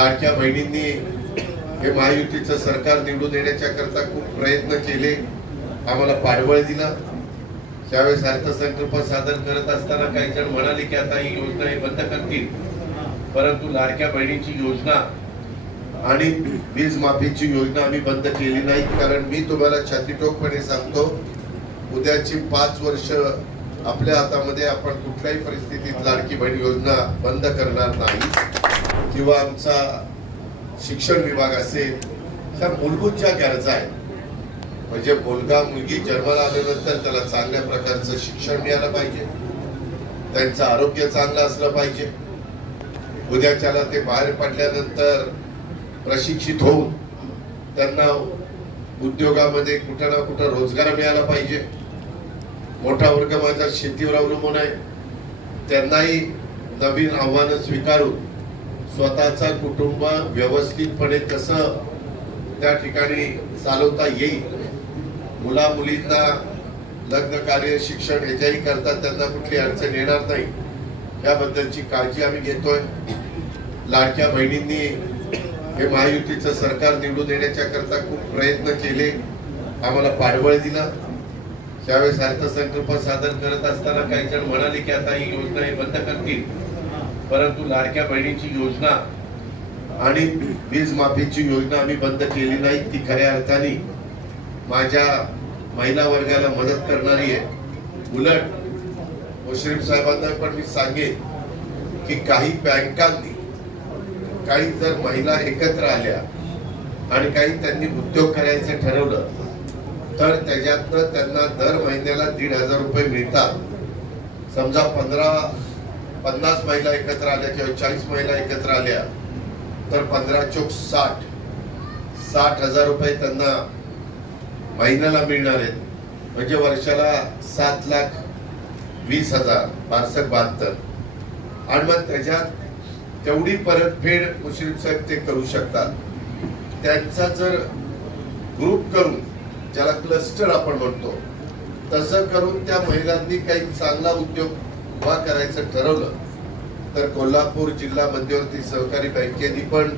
लाडक्या बहिणींनी हे महायुतीचं सरकार निवडून येण्याच्या करता खूप प्रयत्न केले, आम्हाला पाठबळ दिला। त्यावेळेस अर्थसंकल्प सादर करत असताना काही जण म्हणाले की आता ही योजना हे बंद करतील, परंतु लाडक्या बहिणीची योजना आणि वीज माफीची योजना आम्ही बंद केली नाही। कारण मी तुम्हाला छातीटोकपणे सांगतो, उद्याची 5 वर्ष आपल्या हातामध्ये, आपण कुठल्याही परिस्थितीत लाडकी बहीण योजना बंद करणार नाही। किंवा आमचा शिक्षण विभाग असेल, त्या मूलभूत ज्या गरजा आहेत, म्हणजे मुलगा मुलगी जन्माला आल्यानंतर त्याला चांगल्या प्रकारचं शिक्षण मिळालं पाहिजे, त्यांचं आरोग्य चांगलं असलं पाहिजे, उद्याच्याला ते बाहेर पडल्यानंतर प्रशिक्षित होऊन त्यांना उद्योगामध्ये कुठं ना कुठं रोजगार मिळाला पाहिजे। मोठा वर्ग माझा शेतीवर अवलंबून आहे, त्यांनाही नवीन आव्हानं स्वीकारून स्वतःचा कुटुंब व्यवस्थितपणे कसं त्या ठिकाणी चालवता येईल, मुला मुलींना लग्न कार्य शिक्षण याच्याही करता त्यांना कुठली अडचण येणार नाही, याबद्दलची काळजी आम्ही घेतोय। लाडक्या बहिणींनी हे महायुतीचं सरकार निवडून येण्याच्या करता खूप प्रयत्न केले, आम्हाला पाठबळ दिला। त्यावेळेस अर्थसंकल्प सादर करत असताना काही जण म्हणाले की आता ही योजना हे बंद करतील, परंतु लाडक्या बहिणीची योजना आणि वीज माफीची योजना आम्ही बंद केली नाही। ती खऱ्या अर्थाने माझ्या महिला वर्गाला मदत करणारी आहे। उलट मुश्रीफ साहेबांना पण मी सांगेन की काही बँकांनी, काही जर महिला एकत्र आल्या आणि काही त्यांनी उद्योग करायचं ठरवलं, तर त्याच्यातनं त्यांना दर महिन्याला 1,500 रुपये मिळतात। समजा 50 महिला एकत्र आल्या किंवा 40 महिला एकत्र आल्या तर 15 चोक 60,000 रुपये त्यांना महिन्याला मिळणार आहेत, म्हणजे वर्षाला 7,20,000 वार्षिक 72। आणि मग त्याच्यात तेवढी परतफेड मुश्रीफ साहेब ते करू शकतात। त्यांचा जर ग्रुप करून, ज्याला क्लस्टर आपण म्हणतो, तसं करून त्या महिलांनी काही चांगला उद्योग उभा करायचं ठरवलं तर कोल्हापूर जिल्हा मध्यवर्ती सहकारी बँकेने पण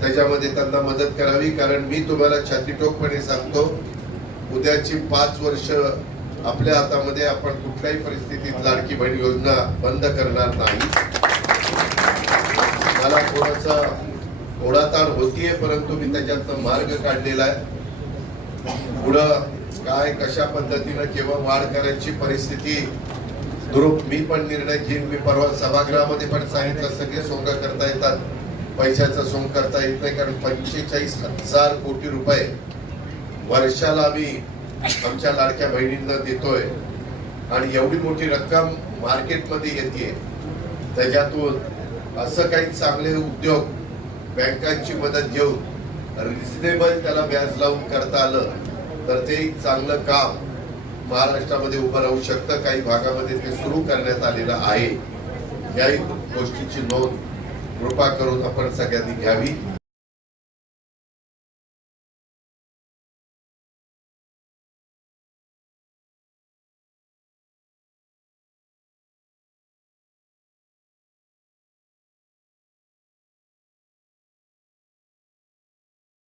त्याच्यामध्ये त्यांना मदत करावी। कारण मी तुम्हाला छातीटोकपणे सांगतो, उद्याची 5 वर्ष आपल्या हातामध्ये, आपण कुठल्याही परिस्थितीत लाडकी बहीण योजना बंद करणार नाही। मला थोडासा ओढाताण होतीये, परंतु मी त्याच्यातनं मार्ग काढलेला आहे। पुढं काय कशा पद्धतीनं केव्हा वाढ करायची परिस्थिती दुरुप मी पण निर्णय घेईन। मी परवा सभागृहामध्ये पण सांगितलं, सगळे सोंग करता येतात, पैशाचा सोंग करता येत नाही। कारण 45,000 कोटी रुपये वर्षाला आम्ही आमच्या लाडक्या बहिणींना देतोय आणि एवढी मोठी रक्कम मार्केटमध्ये येते, त्याच्यातून असं काही चांगले उद्योग बँकांची मदत घेऊन रिजनेबल त्याला व्याज लावून करता आलं तर ते एक चांगलं काम महाराष्ट्रामध्ये उभं राहू शकतं। काही भागामध्ये ते सुरू करण्यात आलेलं आहे, याही गोष्टीची नोंद कृपा करून आपण सगळ्यांनी घ्यावी।